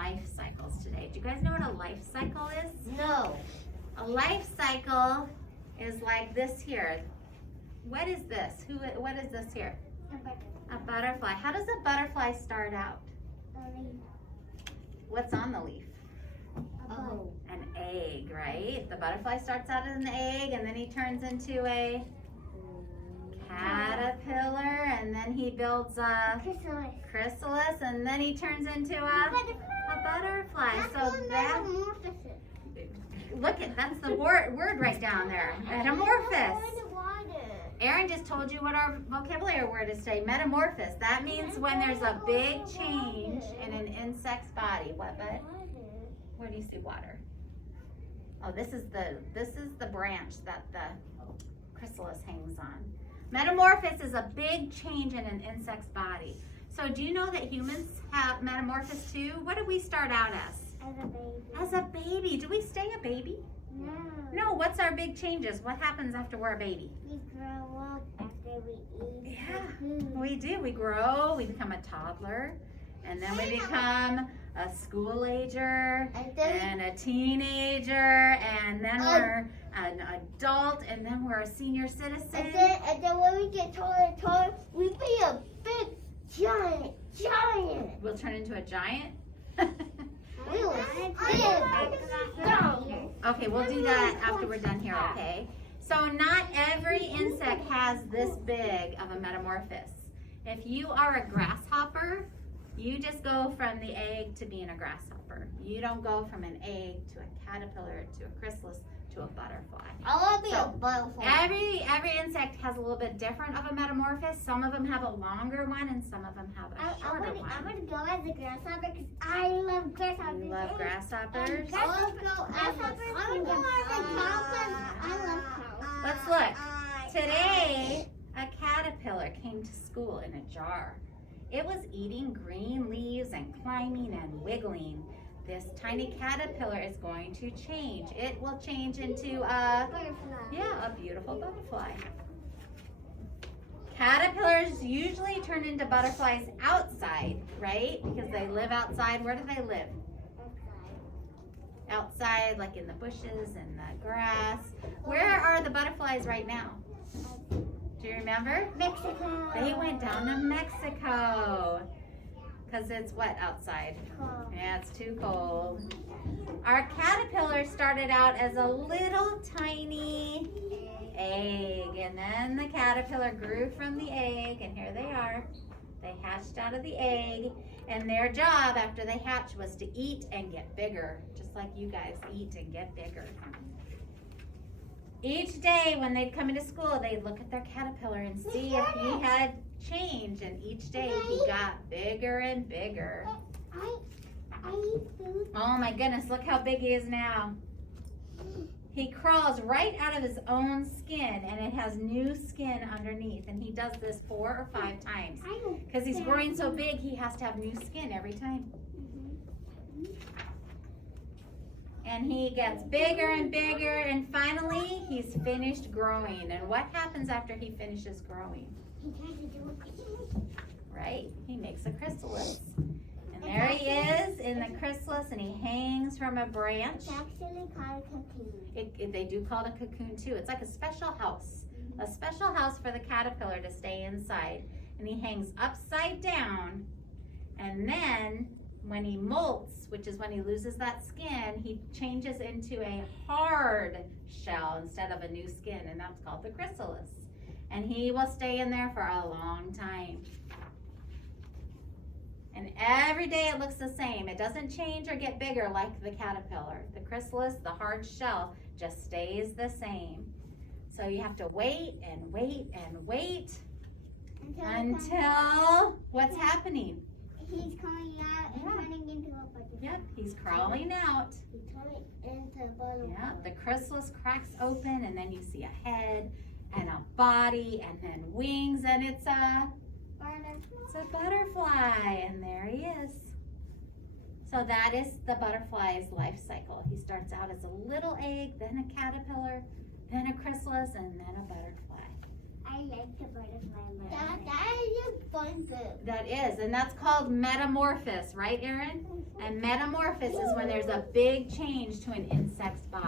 life cycles today. Do you guys know what a life cycle is? No. A life cycle is like this here. What is this? What is this here? A butterfly. How does a butterfly start out? What's on the leaf? Oh. An egg, right? The butterfly starts out as an egg, and then he turns into a caterpillar, and then he builds a chrysalis, and then he turns into a butterfly. So that, look, that's the word right down there. Metamorphosis. Aaron just told you what our vocabulary word is today. Metamorphosis. That means when there's a big change in an insect's body. What, bud? Where do you see water? Oh, this is the branch that the chrysalis hangs on. Metamorphosis is a big change in an insect's body. So do you know that humans have metamorphosis too? What did we start out as? As a baby. Do we stay a baby? No. No, what's our big changes? What happens after we're a baby? We grow up after we eat. Yeah, we do. We grow, we become a toddler, and then we become a school ager, and a teenager, and then we're an adult, and then we're a senior citizen. And then when we get taller, we be a big, giant. We'll turn into a giant. We will Okay, we'll do that after we're done here, okay? So not every insect has this big of a metamorphosis. If you are a grasshopper, you just go from the egg to being a grasshopper. You don't go from an egg to a caterpillar to a chrysalis to a butterfly. I want to be a butterfly. Every insect has a little bit different of a metamorphosis. Some of them have a longer one, and some of them have a shorter one. I'm going to go as a grasshopper because I love grasshoppers. You love grasshoppers? I want to go as a cow. I love cows. Let's look. Today, a caterpillar came to school in a jar. It was eating green leaves and climbing and wiggling. This tiny caterpillar is going to change. It will change into a beautiful butterfly. Caterpillars usually turn into butterflies outside, right? Because they live outside. Where do they live? Outside, like in the bushes and the grass. Where are the butterflies right now? Do you remember? Mexico. They went down to Mexico. Because it's what outside? Cold. Yeah, it's too cold. Our caterpillar started out as a little tiny egg. And then the caterpillar grew from the egg. And here they are. They hatched out of the egg. And their job after they hatched was to eat and get bigger. Just like you guys eat and get bigger. Each day when they'd come into school, they'd look at their caterpillar and see if he had changed. And each day he got bigger and bigger. Oh my goodness, look how big he is now. He crawls right out of his own skin, and it has new skin underneath. And he does this 4 or 5 times. Because he's growing so big, he has to have new skin every time. And he gets bigger and bigger, and finally he's finished growing. And what happens after he finishes growing? Right? He makes a chrysalis. And there he is in the chrysalis, and he hangs from a branch. It's actually called a cocoon. They do call it a cocoon too. It's like a special house. A special house for the caterpillar to stay inside. And he hangs upside down, and then when he molts, which is when he loses that skin, he changes into a hard shell instead of a new skin, and that's called the chrysalis. And he will stay in there for a long time. And every day it looks the same. It doesn't change or get bigger like the caterpillar. The chrysalis, the hard shell, just stays the same. So you have to wait and wait and wait until what's happening? He's coming out and turning into a butterfly. Yep, he's crawling out. He's turning into a butterfly. Yep, the chrysalis cracks open, and then you see a head and a body and then wings, and it's a butterfly, and there he is. So that is the butterfly's life cycle. He starts out as a little egg, then a caterpillar, then a chrysalis, and then a butterfly. I like the butterfly. That is a fun book. That is, and that's called metamorphosis, right, Aaron? And metamorphosis is when there's a big change to an insect's body.